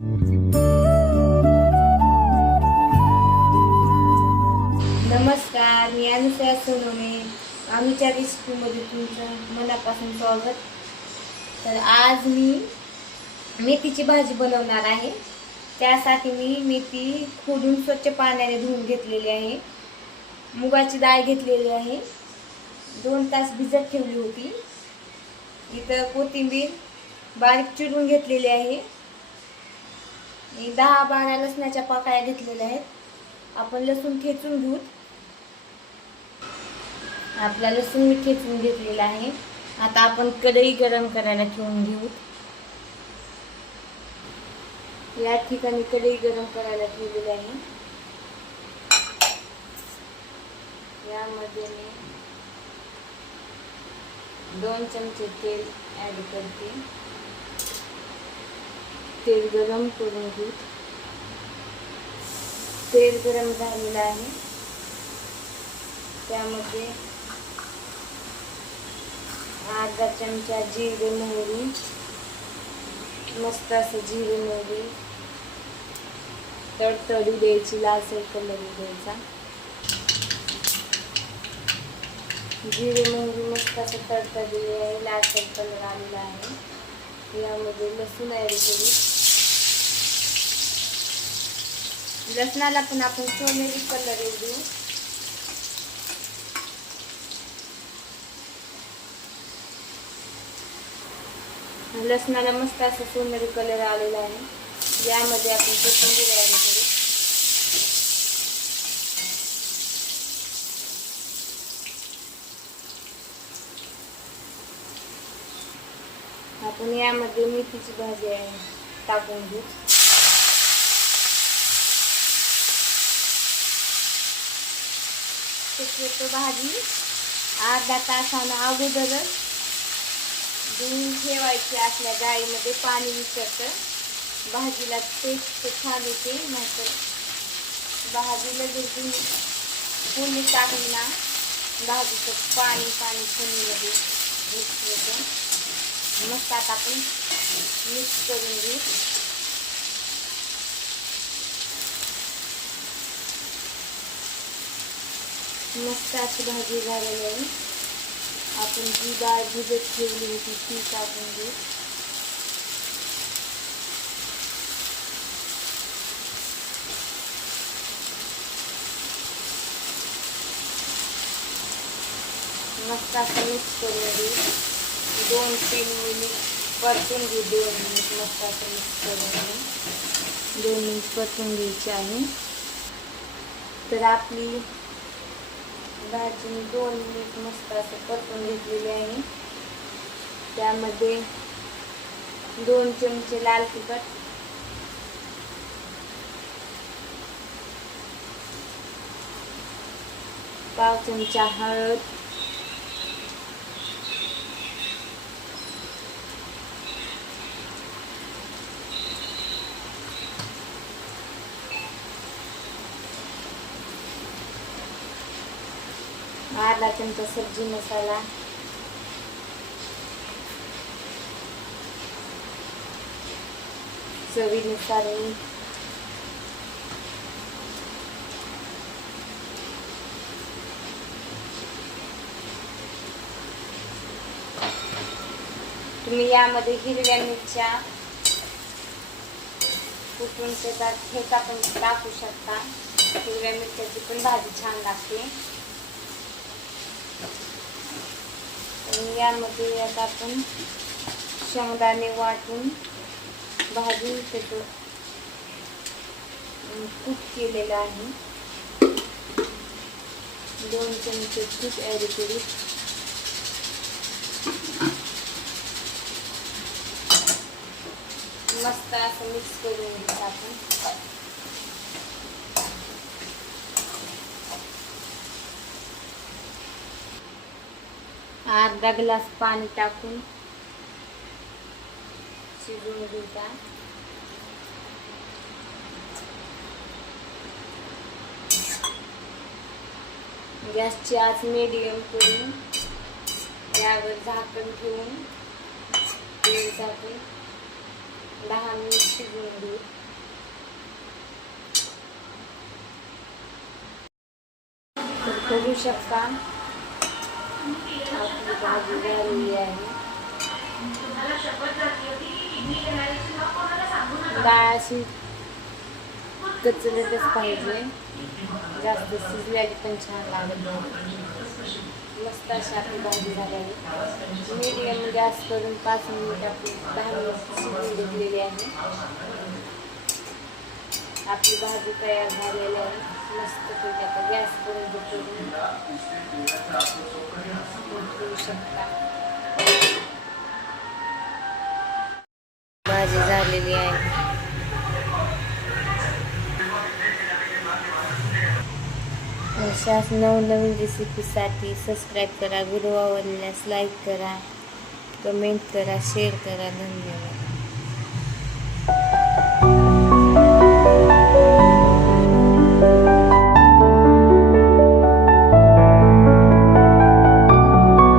नमस्कार मी अनुसया सोनवणे आम्हीच्या रेसिपीमध्ये तुमचं मनापासून स्वागत. तर आज मी मेथीची भाजी बनवणार आहे. त्यासाठी मी मेथी खोडून स्वच्छ पाण्याने धुवून घेतलेली आहे. मुगाची डाळ घेतलेली आहे. दोन तास भिजत ठेवली होती. इथं कोथिंबीर बारीक चिरून घेतलेली आहे. दहा बारा लसणाच्या पाकळ्या घेतलेल्या आहेत. आपण लसूण ठेचून घेऊ. आपला लसूण मी ठेचून घेतलेला आहे. आता आपण कढई गरम करायला ठेवून घेऊ. या ठिकाणी कढई गरम करायला ठेवलेली आहे. यामध्ये मी दोन चमचे तेल ॲड करते. तेल गरम करून घेऊ. तेल गरम झालेलं आहे. त्यामध्ये अर्धा चमचा जिरे मोहरी मस्त असं जिरे मोहरी तडतडू द्यायची लालसर कलर द्यायचा जिरे मोहरी मस्त असं तडतडलेली आहे लालसर कलर आलेला आहे. यामध्ये लसूण ॲड करू. लसणाला पण आपण सोनेरी कलर देऊ. लसणाला मस्त असं सोनेरी कलर आलेला आहे. यामध्ये आपण कोथिंबीर ॲड करू. आपण यामध्ये मेथीची भाजी आहे टाकून घेऊ शक्यतो भाजी अर्धा तासानं अगोदरच धुवून ठेवायची आपल्या गाईमध्ये पाणी विसरतं. भाजीला टेस्ट छान येते नाहीतर भाजीला जर तुम्ही फोडणी टाकली ना भाजीचं पाणी पाणी फोडणीमध्ये मिक्स होतं. मस्त आता आपण मिक्स करून घेऊ. मस्त अशी भाजी झालेली आहे. आपण जी डाळ भिजत ठेवली होती ती टाकून घेऊ. मस्त असं मिक्स करून घेऊ. दोन तीन मिनिट परतून घेऊ. दोन मिनिट मस्त असं मिक्स करून घेऊ. दोन मिनिट परतून घ्यायची आहे. तर आपली भाजी मी दोन मिनिट मस्त असं परतून घेतलेली आहे. त्यामध्ये दोन चमचे लाल तिखट. पाव चमचा हळद. अर्धा चमचा सब्जी मसाला. चवीनुसार मीठ तुम्ही यामध्ये हिरव्या मिरच्या कुठून त्याचा ठेचा पण टाकू शकता. हिरव्या मिरच्याची पण भाजी छान लागते. आणि यामध्ये आता आपण शेंगदाणे वाटून भाजून दोन चमचे तूप ॲड करू। मस्त मिक्स आपण अर्धा ग्लास पाणी टाकून शिजून घेता. गॅसची आज मीडियम करून त्यावर झाकण ठेवून तेल टाकून दहा मिनिट शिजवून घेऊ. करू शकता डाळ अशी कचरटच पाहिजे. जास्त शिजल्याची पण छान लागत मस्त अशी आपली भाजी झालेली. मीडियम गॅस करून पाच मिनिट आपली मिनिट शिजून घेतलेली आहे. आपली भाजी तयार झालेली आहे. मस्त गॅस करून घेऊ शकता भाजी झालेली आहे अशाच नवनवीन रेसिपीसाठी सबस्क्राईब करा व्हिडिओ आवडल्यास लाईक करा कमेंट करा शेअर करा. धन्यवाद.